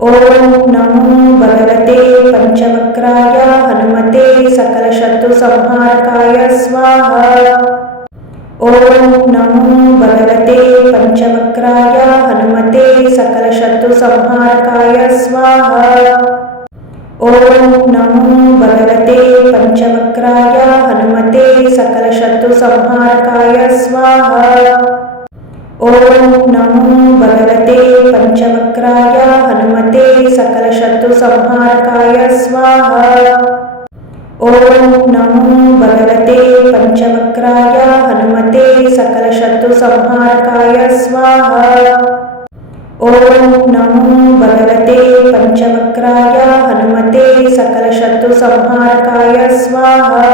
ओम नमो भगवते पंचवक्राय हनुमते सकलशत्रुसंहारकाय स्वाहा। ओम नमो भगवते पंचवक्राय हनुमते सकलशत्रुसंहारकाय स्वाहा। ओम नमो भगवते पंचवक्राय हनुमते सकलशत्रुसंहारकाय स्वाहा। ओम नमो भगवते पंचवक्राय हनुमते सकलशत्रुसंहारकाय स्वाहा। ओम नमो भगवते पंचवक्राय हनुमते सकलशत्रुसंहारकाय स्वाहा। ओम नमो भगवते पंचवक्राय हनुमते सकलशत्रुसंहारकाय स्वाहा।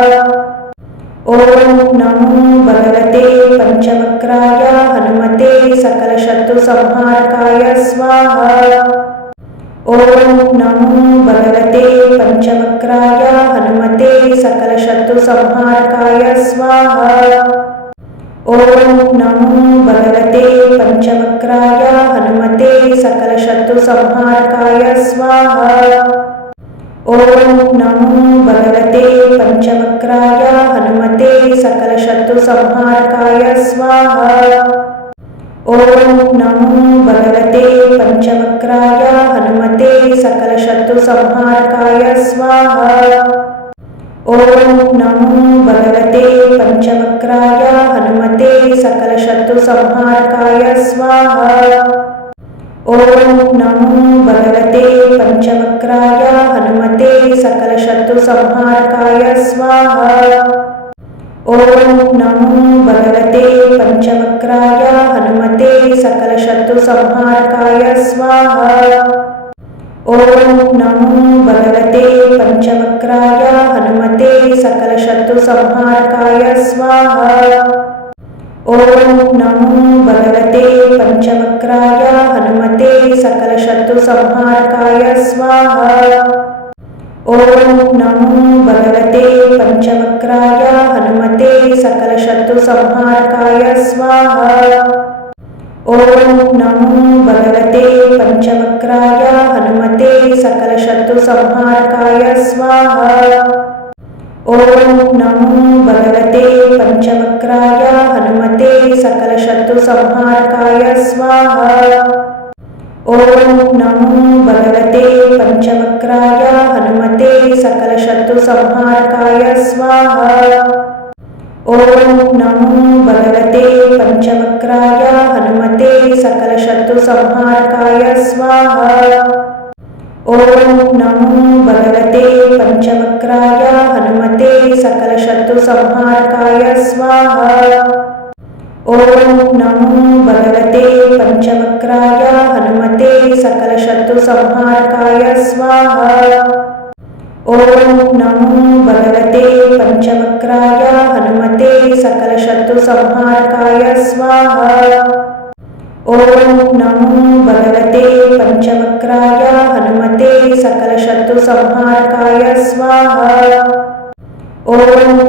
ओम नमो भगवते पंचवक्राय हनुमते सकलशत्रुसंहारकाय स्वाहा। ओम नमो भगवते पंचवक्राय हनुमते सकलशत्रुसंहारकाय स्वाहा। ओम नमो भगवते पंचवक्राय हनुमते सकलशत्रुसंहारकाय स्वाहा। ओम नमो भगवते पंचवक्राय हनुमते सकलशत्रुसंहारकाय स्वाहा। ओम नमो भगवते पंचवक्राय हनुमते सकलशत्रुसंहारकाय स्वाहा। ओम नमो भगवते पंचवक्राय हनुमते सकलशत्रुसंहारकाय स्वाहा। ओम नमो भगवते पंचवक्राय हनुमते सकलशत्रुसंहारकाय स्वाहा। ओम नमो भगवते पंचवक्राय हनुमते सकलशत्रुसंहारकाय स्वाहा। ओम नमो भगवते पंचवक्राय हनुमते सकलशत्रुसंहारकाय स्वाहा। ओम नमो भगवते पंचवक्राय हनुमते सकलशत्रुसंहारकाय स्वाहा। ओम नमो भगवते पंचवक्राय हनुमते सकलशत्रुसंहारकाय स्वाहा। ओम नमो भगवते पंचवक्राय हनुमते सकलशत्रुसंहारकाय स्वाहा। ओम नमो भगवते पंचवक्राय हनुमते सकलशत्रुसंहारकाय स्वाहा। ओम नमो भगवते पंचवक्राय हनुमते सकलशत्रुसंहारकाय स्वाहा। ओम नमो भगवते पंचवक्राय हनुमते सकलशत्रुसंहारकाय स्वाहा। ओम नमो भगवते पंचवक्राय हनुमते सकलशत्रुसंहारकाय स्वाहा। ओम नमो भगवते पंचवक्राय हनुमते सकलशत्रुसंहारकाय स्वाहा। ओम नमो भगवते पंचवक्राय हनुमते सकलशत्रुसंहारकाय स्वाहा। ओम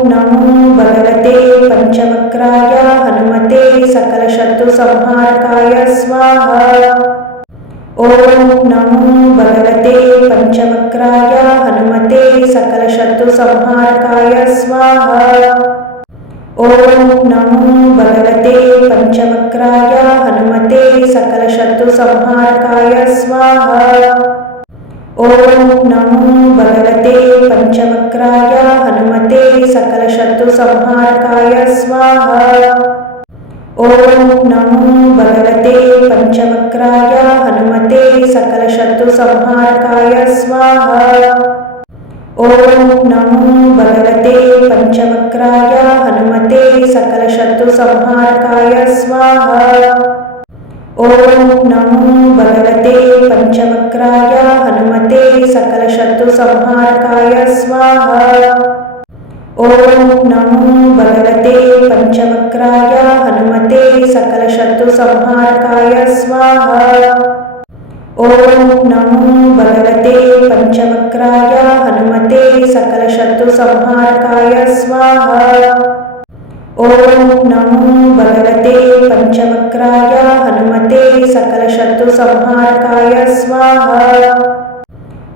नमो भगवते पंचवक्राय हनुमते सकलशत्रुसंहारकाय स्वाहा। ओम नमो भगवते पंचवक्राय हनुमते सकलशत्रुसंहारकाय स्वाहा। ओम नमो भगवते पंचवक्राय हनुमते सकलशत्रुसंहारकाय स्वाहा। ओम नमो भगवते पंचवक्राय हनुमते सकलशत्रुसंहारकाय स्वाहा। ओम नमो भगवते पंचवक्राय हनुमते सकलशत्रुसंहारकाय स्वाहा। ओम नमो भगवते पंचवक्राय हनुमते सकलशत्रुसंहारकाय स्वाहा। ओम नमो भगवते पंचवक्राय हनुमते सकलशत्रुसंहारकाय स्वाहा। ओम नमो भगवते पंचवक्राय हनुमते सकलशत्रुसंहारकाय स्वाहा। ओम नमो भगवते पंचवक्राय हनुमते सकलशत्रुसंहारकाय स्वाहा। ओम नमो भगवते पंचवक्राय हनुमते सकलशत्रुसंहारकाय स्वाहा। ಓಂ ನಮೋ ಭಗವತೆ ಪಂಚವಕ್ರಾಯ ಹನುಮತೆ ಸಕಲಶತ್ರು ಸಂಹಾರಕಾಯ ಸ್ವಾಹ.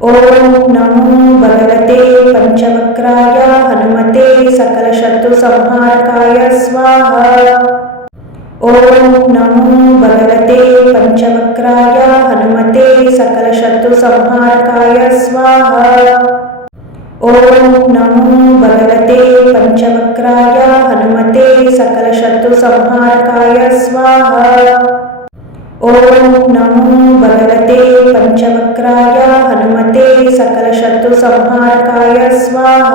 ಓಂ ನಮೋ ಭಗವತೆ ಪಂಚವಕ್ರಾಯ ಹನುಮತೆ ಸಕಲಶತ್ರು ಸಂಹಾರಕಾಯ ಸ್ವಾಹ. ಓಂ ನಮೋ ಭಗವತೆ ಪಂಚವಕ್ರಾಯ ಹನುಮತೆ ಸಕಲಶತ್ರು ಸಂಹಾರಕಾಯ ಸ್ವಾಹ. ಓಂ ನಮೋ ಭಗವತೆ ಪಂಚವಕ್ರಾಯ ಹನುಮತೆ ಸಕಲಶತ್ರು ಸಂಹಾರಕಾಯ ಸ್ವಾಹ. ಓಂ ನಮೋ ಭಗವತೆ ಪಂಚವಕ್ರಾಯ ಹನುಮತೆ ಸಕಲಶತ್ರು ಸಂಹಾರಕಾಯ ಸ್ವಾಹ.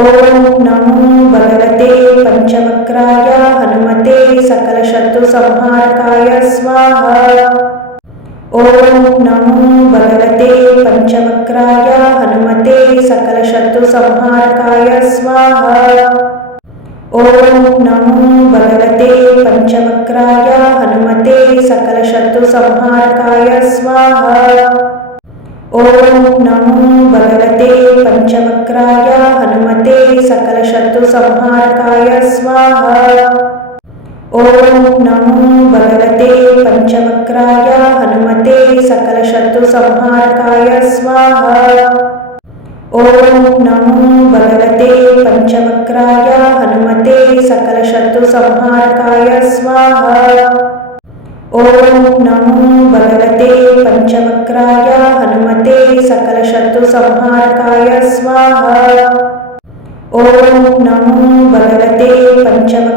ಓಂ ನಮೋ ಭಗವತೆ ಪಂಚವಕ್ರಾಯ ಹನುಮತೆ ಸಕಲಶತ್ರು ಸಂಹಾರಕಾಯ ಸ್ವಾಹ. ಓಂ ನಮೋ ಭಗವತೆ ಪಂಚವಕ್ರಾಯ ಹನುಮತೆ ಸಕಲಶತ್ರು ಸಂಹಾರಕಾಯ ಸ್ವಾಹ. ಓಂ ನಮೋ ಭಗವತೆ ಪಂಚವಕ್ರಾಯ ಹನುಮತೆ ಸಕಲಶತ್ರು ಸಂಹಾರಕಾಯ ಸ್ವಾಹ. ಓಂ ನಮೋ ಭಗವತೆ ಪಂಚವಕ್ರಾಯ ಹನುಮತೆ ಸಕಲಶತ್ರು ಸಂಹಾರಕಾಯ ಸ್ವಾಹ. ಓಂ ನಮೋ ಭಗವತೆ ಪಂಚವಕ್ರಾಯ ಹನುಮತೆ ಸಕಲಶತ್ರು ಸಂಹಾರಕಾಯ ಸ್ವಾಹ. ಓಂ ನಮೋ ಭಗವತೆ ಪಂಚವಕ್ರಾಯ ಹನುಮತೆ ಸಕಲಶತ್ರು ಸಂಹಾರಕಾಯ ಸ್ವಾಹ. ಓಂ ನಮೋ ಭಗವತೆ ಪಂಚವಕ್ರಾಯ ಹನುಮತೆ ಸಕಲಶತ್ರು ಸಂಹಾರಕಾಯ ಸ್ವಾಹ. ಓಂ ನಮೋ ಭಗವತೆ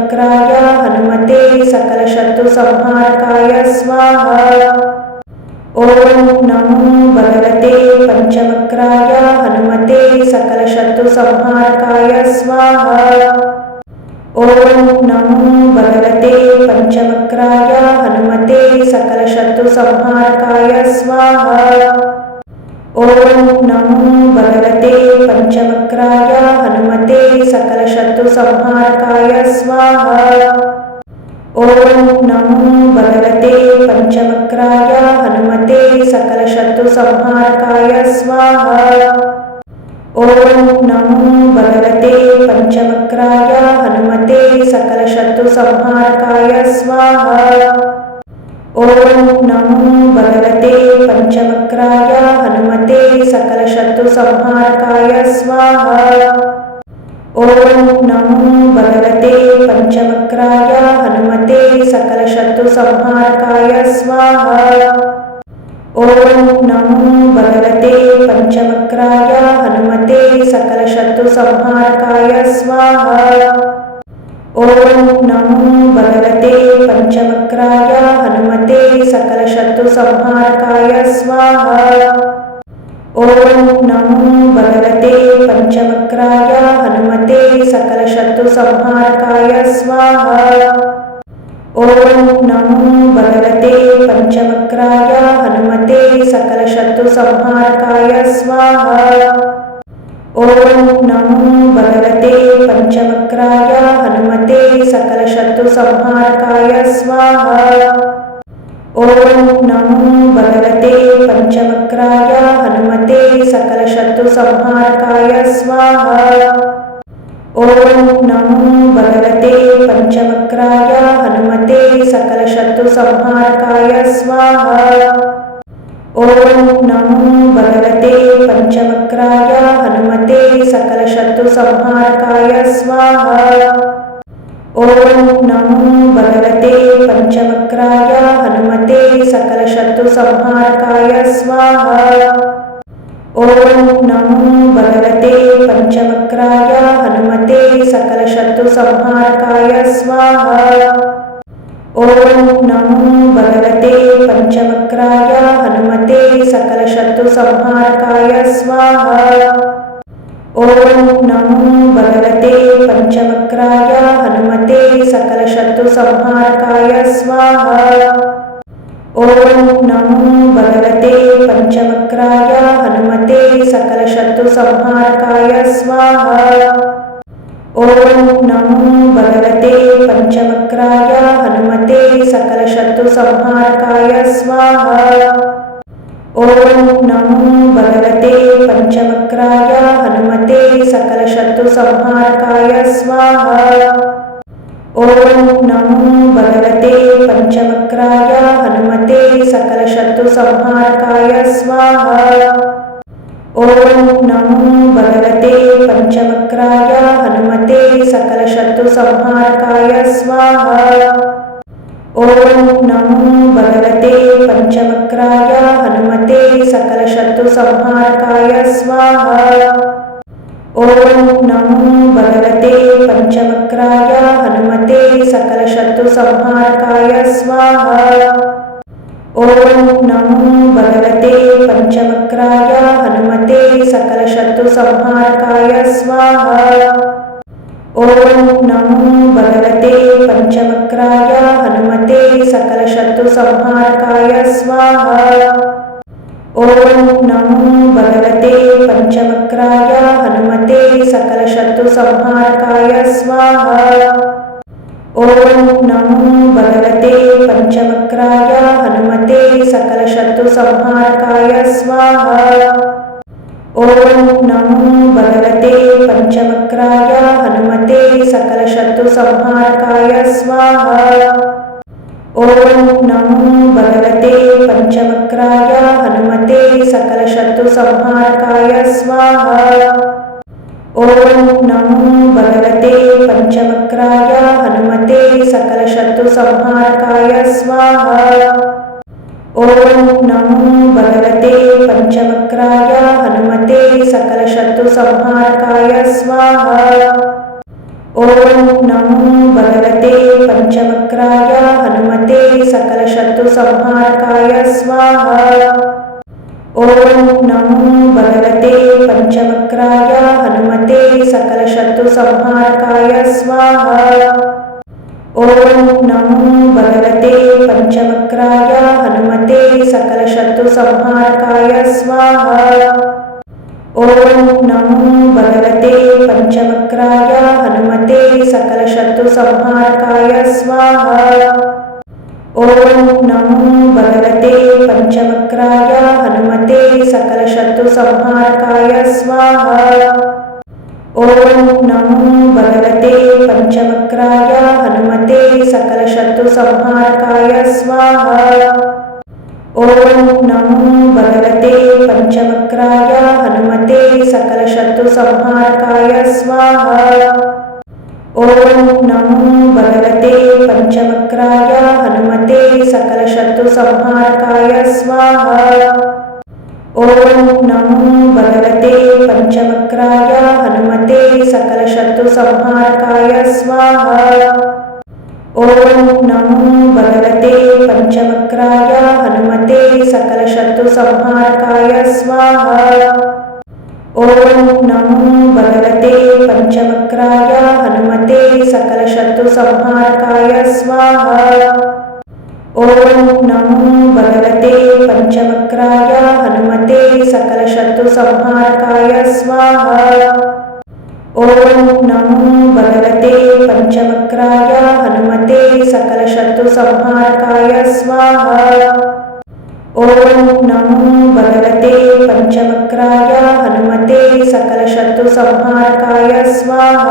ಪಂಚವಕ್ರಾಯ ಹನುಮತೆ ಸಕಲಶತ್ರು ಸಂಹಾರಕಾಯ ಸ್ವಾಹ. ಓಂ ನಮೋ ಭಗವತೆ ಪಂಚವಕ್ರಾಯ ಹನುಮತೆ ಸಕಲಶತ್ರು ಸಂಹಾರಕಾಯ ಸ್ವಾಹ. ಓಂ ನಮೋ ಭಗವತೆ ಪಂಚವಕ್ರಾಯ ಹನುಮತೆ ಸಕಲಶತ್ರು ಸಂಹಾರಕಾಯ ಸ್ವಾಹ. ಓಂ ನಮೋ ಭಗವತೆ ಪಂಚವಕ್ರಾಯ ಹನುಮತೆ ಸಕಲಶತ್ರು ಸಂಹಾರಕಾಯ ಸ್ವಾಹ. ಓಂ ನಮೋ ಭಗವತೆ ಪಂಚವಕ್ರಾಯ ಹನುಮತೆ ಸಕಲಶತ್ರು ಸಂಹಾರಕಾಯ ಸ್ವಾಹ. ಓಂ ನಮೋ ಭಗವತೆ ಪಂಚವಕ್ರಾಯ ಹನುಮತೆ ಸಕಲಶತ್ರು ಸಂಹಾರಕಾಯ ಸ್ವಾಹ. ಓಂ ನಮೋ ಭಗವತೆ ಪಂಚವಕ್ರಾಯ ಹನುಮತೆ ಸಕಲಶತ್ರು ಸಂಹಾರಕಾಯ ಸ್ವಾಹ. ಓಂ ನಮೋ ಭಗವತೆ ಪಂಚವಕ್ರಾಯ ಹನುಮತೆ ಸಕಲಶತ್ರು ಸಂಹಾರಕಾಯ ಸ್ವಾಹ. ಓಂ ನಮೋ ಭಗವತೆ ಪಂಚವಕ್ರಾಯ ಹನುಮತೆ ಸಕಲಶತ್ರು ಸಂಹಾರಕಾಯ ಸ್ವಾಹ. ಓಂ ನಮೋ ಭಗವತೆ ಪಂಚವಕ್ರಾಯ ಹನುಮತೆ ಸಕಲಶತ್ರು ಸಂಹಾರಕಾಯ ಸ್ವಾಹ. ಓಂ ನಮೋ ಭಗವತೆ ಪಂಚವಕ್ರಾಯ ಹನುಮತೆ ಸಕಲಶತ್ರು ಸಂಹಾರಕಾಯ ಸ್ವಾಹ. ಓಂ ನಮೋ ಭಗವತೆ ಪಂಚವಕ್ರಾಯ ಹನುಮತೆ ಸಕಲಶತ್ರು ಸಂಹಾರಕಾಯ ಸ್ವಾಹ. ಓಂ ನಮೋ ಭಗವತೆ ಪಂಚವಕ್ರಾಯ ಹನುಮತೆ ಸಕಲಶತ್ರು ಸಂಹಾರಕಾಯ ಸ್ವಾಹ. ಓಂ ನಮೋ ಭಗವತೆ ಪಂಚವಕ್ರಾಯ ಹನುಮತೆ ಸಕಲಶತ್ರು ಸಂಹಾರಕಾಯ ಸ್ವಾಹ. ಓಂ ನಮೋ ಭಗವತೆ ಪಂಚವಕ್ರಾಯ ಹನುಮತೆ ಸಕಲಶತ್ರು ಸಂಹಾರಕಾಯ ಸ್ವಾಹ. ಓಂ ನಮೋ ಭಗವತೆ ಪಂಚವಕ್ರಾಯ ಹನುಮತೆ ಸಕಲಶತ್ರು ಸಂಹಾರಕಾಯ ಸ್ವಾಹ. ಓಂ ನಮೋ ಭಗವತೆ ಪಂಚವಕ್ರಾಯ ಹನುಮತೆ ಸಕಲಶತ್ರು ಸಂಹಾರಕಾಯ ಸ್ವಾಹ. ಓಂ ನಮೋ ಭಗವತೆ ಪಂಚವಕ್ರಾಯ ಹನುಮತೆ ಸಕಲಶತ್ರು ಸಂಹಾರಕಾಯ ಸ್ವಾಹ. ಓಂ ನಮೋ ಭಗವತೆ ಪಂಚವಕ್ರಾಯ ಹನುಮತೆ ಸಕಲಶತ್ರು ಸಂಹಾರಕಾಯ ಸ್ವಾಹ. ಓಂ ನಮೋ ಭಗವತೆ ಪಂಚವಕ್ರಾಯ ಹನುಮತೆ ಸಕಲಶತ್ರು ಸಂಹಾರಕಾಯ ಸ್ವಾಹ. ಓಂ ನಮೋ ಭಗವತೆ ಪಂಚವಕ್ರಾಯ ಹನುಮತೆ ಸಕಲಶತ್ರು ಸಂಹಾರಕಾಯ ಸ್ವಾಹ. ಓಂ ನಮೋ ಭಗವತೆ ಪಂಚವಕ್ರಾಯ ಹನುಮತೆ ಸಕಲಶತ್ರು ಸಂಹಾರಕಾಯ ಸ್ವಾಹ. ಓಂ ನಮೋ ಭಗವತೆ ಪಂಚವಕ್ರಾಯ ಹನುಮತೆ ಸಕಲಶತ್ರು ಸಂಹಾರಕಾಯ ಸ್ವಾಹ. ಓಂ ನಮೋ ಭಗವತೆ ಪಂಚವಕ್ರಾಯ ಹನುಮತೆ ಸಕಲಶತ್ರು ಸಂಹಾರಕಾಯ ಸ್ವಾಹ. ಓಂ ನಮೋ ಭಗವತೆ ಪಂಚವಕ್ರಾಯ ಹನುಮತೆ ಸಕಲಶತ್ರು ಸಂಹಾರಕಾಯ ಸ್ವಾಹ. ಓಂ ನಮೋ ಭಗವತೆ ಪಂಚವಕ್ರಾಯ ಹನುಮತೆ ಸಕಲಶತ್ರು ಸಂಹಾರಕಾಯ ಸ್ವಾಹ. ಓಂ ನಮೋ ಭಗವತೆ ಪಂಚವಕ್ರಾಯ ಹನುಮತೆ ಸಕಲಶತ್ರು ಸಂಹಾರಕಾಯ ಸ್ವಾಹ. ಓಂ ನಮೋ ಭಗವತೆ ಪಂಚವಕ್ರಾಯ ಹನುಮತೆ ಸಕಲಶತ್ರು ಸಂಹಾರಕಾಯ ಸ್ವಾಹ. ಓಂ ನಮೋ ಭಗವತೆ ಪಂಚವಕ್ರಾಯ ಹನುಮತೆ ಸಕಲಶತ್ರು ಸಂಹಾರಕಾಯ ಸ್ವಾಹ. ಓಂ ನಮೋ ಭಗವತೆ ಪಂಚವಕ್ರಾಯ ಹನುಮತೆ ಸಕಲಶತ್ರು ಸಂಹಾರಕಾಯ ಸ್ವಾಹ. ಓಂ ನಮೋ ಭಗವತೆ ಪಂಚವಕ್ರಾಯ ಹನುಮತೆ ಸಕಲಶತ್ರು ಸಂಹಾರಕಾಯ ಸ್ವಾಹ. ಓಂ ನಮೋ ಭಗವತೆ ಪಂಚವಕ್ರಾಯ ಹನುಮತೆ ಸಕಲಶತ್ರು ಸಂಹಾರಕಾಯ ಸ್ವಾಹ. ಓಂ ನಮೋ ಭಗವತೆ ಪಂಚವಕ್ರಾಯ ಹನುಮತೆ ಸಕಲಶತ್ರು ಸಂಹಾರಕಾಯ ಸ್ವಾಹ. ಓಂ ನಮೋ ಭಗವತೆ ಪಂಚವಕ್ರಾಯ ಹನುಮತೆ ಸಕಲಶತ್ರು ಸಂಹಾರಕಾಯ ಸ್ವಾಹ. ಓಂ ನಮೋ ಭಗವತೆ ಪಂಚವಕ್ರಾಯ ಹನುಮತೆ ಸಕಲಶತ್ರು ಸಂಹಾರಕಾಯ ಸ್ವಾಹ. ಓಂ ನಮೋ ಭಗವತೆ ಪಂಚವಕ್ರಾಯ ಹನುಮತೆ ಸಕಲಶತ್ರು ಸಂಹಾರಕಾಯ ಸ್ವಾಹ. ಓಂ ನಮೋ ಭಗವತೆ ಪಂಚವಕ್ರಾಯ ಹನುಮತೆ ಸಕಲಶತ್ರು ಸಂಹಾರಕಾಯ ಸ್ವಾಹ. ಓಂ ನಮೋ ಭಗವತೆ ಪಂಚವಕ್ರಾಯ ಹನುಮತೆ ಸಕಲಶತ್ರು ಸಂಹಾರಕಾಯ ಸ್ವಾಹ. ಓಂ ನಮೋ ಭಗವತೆ ಪಂಚವಕ್ರಾಯ ಹನುಮತೆ ಸಕಲಶತ್ರು ಸಂಹಾರಕಾಯ ಸ್ವಾಹ. ಓಂ ನಮೋ ಭಗವತೆ ಪಂಚವಕ್ರಾಯ ಹನುಮತೆ ಸಕಲಶತ್ರು ಸಂಹಾರಕಾಯ ಸ್ವಾಹ. ಓಂ ನಮೋ ಭಗವತೆ ಪಂಚವಕ್ರಾಯ ಹನುಮತೆ ಸಕಲಶತ್ರು ಸಂಹಾರಕಾಯ ಸ್ವಾಹ. ಓಂ ನಮೋ ಭಗವತೆ ಪಂಚವಕ್ರಾಯ ಹನುಮತೆ ಸಕಲಶತ್ರು ಸಂಹಾರಕಾಯ ಸ್ವಾಹ. ಓಂ ನಮೋ ಭಗವತೆ ಪಂಚವಕ್ರಾಯ ಹನುಮತೆ ಸಕಲಶತ್ರು ಸಂಹಾರಕಾಯ ಸ್ವಾಹ. ಓಂ ನಮೋ ಭಗವತೆ ಪಂಚವಕ್ರಾಯ ಹನುಮತೆ ಸಕಲಶತ್ರು ಸಂಹಾರಕಾಯ ಸ್ವಾಹ. ಓಂ ನಮೋ ಭಗವತೆ ಪಂಚವಕ್ರಾಯ ಹನುಮತೆ ಸಕಲಶತ್ರು ಸಂಹಾರಕಾಯ ಸ್ವಾಹ. ಓಂ ನಮೋ ಭಗವತೆ ಪಂಚವಕ್ರಾಯ ಹನುಮತೆ ಸಕಲಶತ್ರು ಸಂಹಾರಕಾಯ ಸ್ವಾಹ. ಓಂ ನಮೋ ಭಗವತೆ ಪಂಚವಕ್ರಾಯ ಹನುಮತೆ ಸಕಲಶತ್ರು ಸಂಹಾರಕಾಯ ಸ್ವಾಹ. ಓಂ ನಮೋ ಭಗವತೆ ಪಂಚವಕ್ರಾಯ ಹನುಮತೆ ಸಕಲಶತ್ರು ಸಂಹಾರಕಾಯ ಸ್ವಾಹ. ಓಂ ನಮೋ ಭಗವತೆ ಪಂಚವಕ್ರಾಯ ಹನುಮತೆ ಸಕಲಶತ್ರು ಸಂಹಾರಕಾಯ ಸ್ವಾಹ.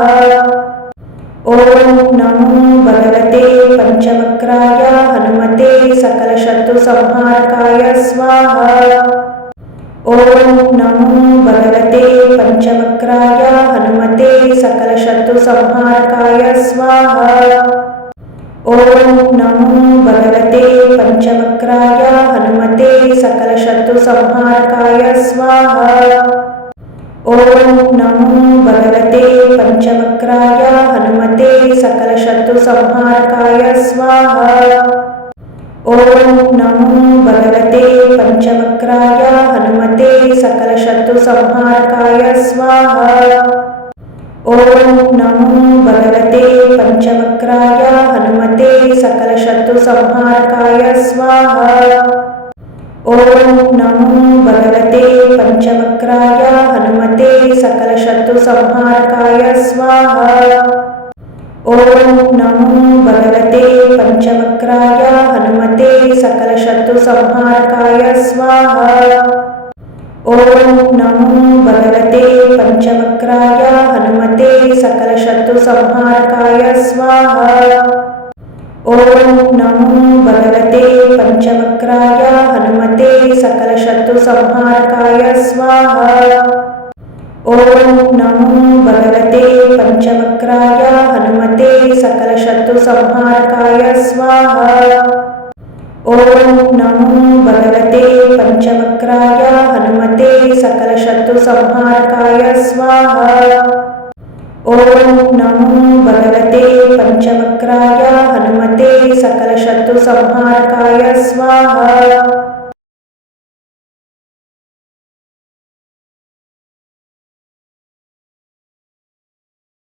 ಓಂ ನಮೋ ಭಗವತೆ ಪಂಚವಕ್ರಾಯ ಹನುಮತೆ ಸಕಲಶತ್ರು ಸಂಹಾರಕಾಯ ಸ್ವಾಹ. ಓಂ ನಮೋ ಭಗವತೆ ಪಂಚವಕ್ರಾಯ ಹನುಮತೆ ಸಕಲಶತ್ರು ಸಂಹಾರಕಾಯ ಸ್ವಾಹ. ಓಂ ನಮೋ ಭಗವತೆ ಪಂಚವಕ್ರಾಯ ಹನುಮತೆ ಸಕಲಶತ್ರು ಸಂಹಾರಕಾಯ ಸ್ವಾಹ. ಓಂ ನಮೋ ಭಗವತೆ ಪಂಚವಕ್ರಾಯ ಹನುಮತೆ ಸಕಲಶತ್ರು ಸಂಹಾರಕಾಯ ಸ್ವಾಹ. ಓಂ ನಮೋ ಭಗವತೆ ಪಂಚವಕ್ರಾಯ ಹನುಮತೆ ಸಕಲಶತ್ರು ಸಂಹಾರಕಾಯ ಸ್ವಾಹ. ಓಂ ನಮೋ ಭಗವತೆ ಪಂಚವಕ್ರಾಯ ಹನುಮತೆ ಸಕಲಶತ್ರು ಸಂಹಾರಕಾಯ ಸ್ವಾಹ. ಓಂ ನಮೋ ಭಗವತೆ ಪಂಚವಕ್ರಾಯ ಹನುಮತೆ ಸಕಲಶತ್ರು ಸಂಹಾರಕಾಯ ಸ್ವಾಹ. ಓಂ ನಮೋ ಭಗವತೆ ಪಂಚವಕ್ರಾಯ ಹನುಮತೆ सकलशत्रुसंहारकाय स्वाहा। ॐ नमो भगवते पञ्चवक्राय हनुमते सकलशत्रुसंहारकाय स्वाहा। ॐ नमो भगवते पञ्चवक्राय हनुमते सकलशत्रुसंहारकाय स्वाहा। ॐ नमो भगवते पञ्चवक्राय हनुमते सकलशत्रुसंहारकाय स्वाहा। ॐ नमो भगवते पञ्चवक्राय हनुमते सकलशत्रुसंहारकाय स्वाहा। ॐ नमो भगवते पञ्चवक्राय हनुमते सकलशत्रुसंहारकाय स्वाहा।